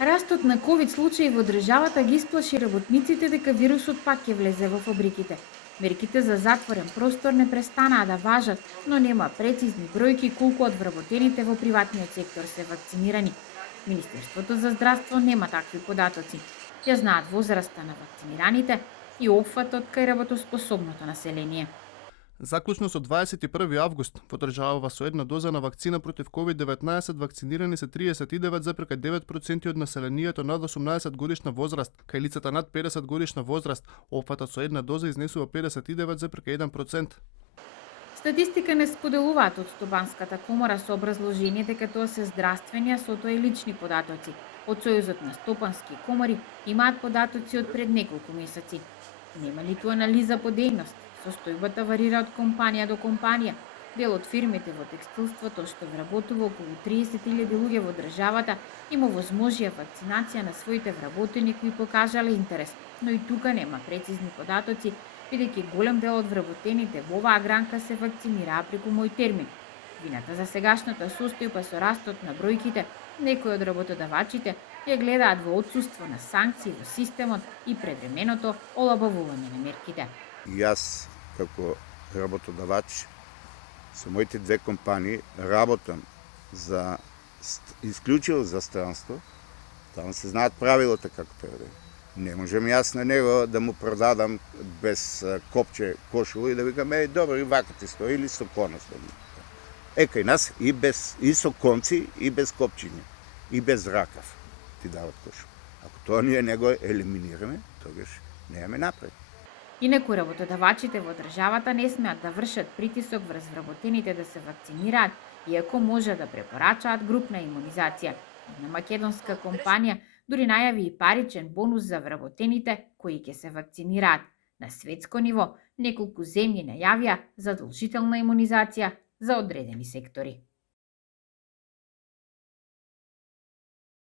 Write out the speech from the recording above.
Растот на ковид случаи во државата ги исплаши работниците дека вирусот пак ќе влезе во фабриките. Мерките за затворен простор не престанаа да важат, но нема прецизни бројки колку од вработените во приватниот сектор се вакцинирани. Министерството за здравство нема такви податоци. Ја знаат возраста на вакцинираните и опфатот кај работоспособното население. Заклучно со 21 август, во државава со една доза на вакцина против COVID-19 вакцинирани се 39,9% од населението над 18 годишна возраст, кај лицата над 50 годишна возраст, опфатот со една доза изнесува 59,1%. Статистика не споделуваат од Стопанската комора со образложение дека тоа се здравствени, а со тоа и лични податоци. Од Сојузот на стопански комори имаат податоци од пред неколку месеци. Нема ниту анализа по дејност. Состојбата варира од компанија до компанија. Дел од фирмите во текстилството што вработува околу 30.000 луѓе во државата има возможија вакцинација на своите вработени кои покажале интерес, но и тука нема прецизни податоци, бидејќи голем дел од вработените во оваа гранка се вакцинираа преку мој термин. Вината за сегашната состојба со растот на бројките, некои од работодавачите ја гледаат во отсуство на санкции во системот и предвременото олабавување на мерките. И јас, како работодавач, со моите две компании работам за исклучиво за странство. Таму се знаат правилата како треба да е. Не можем јас на него да му продадам без копче кошулу и да викам, добро, и вака ти стои, или со конец. Кај нас и со конци, и без копчиња, и без ракав ти дават кошулу. Ако тоа ние не го елиминираме, тогаш немаме напред. Инаку работодавачите во државата не смеат да вршат притисок врз вработените да се вакцинираат, иако може да препорачаат групна имунизација. Една македонска компанија дури најави и паричен бонус за вработените кои ќе се вакцинираат. На светско ниво, неколку земји најавија задолжителна имунизација за одредени сектори.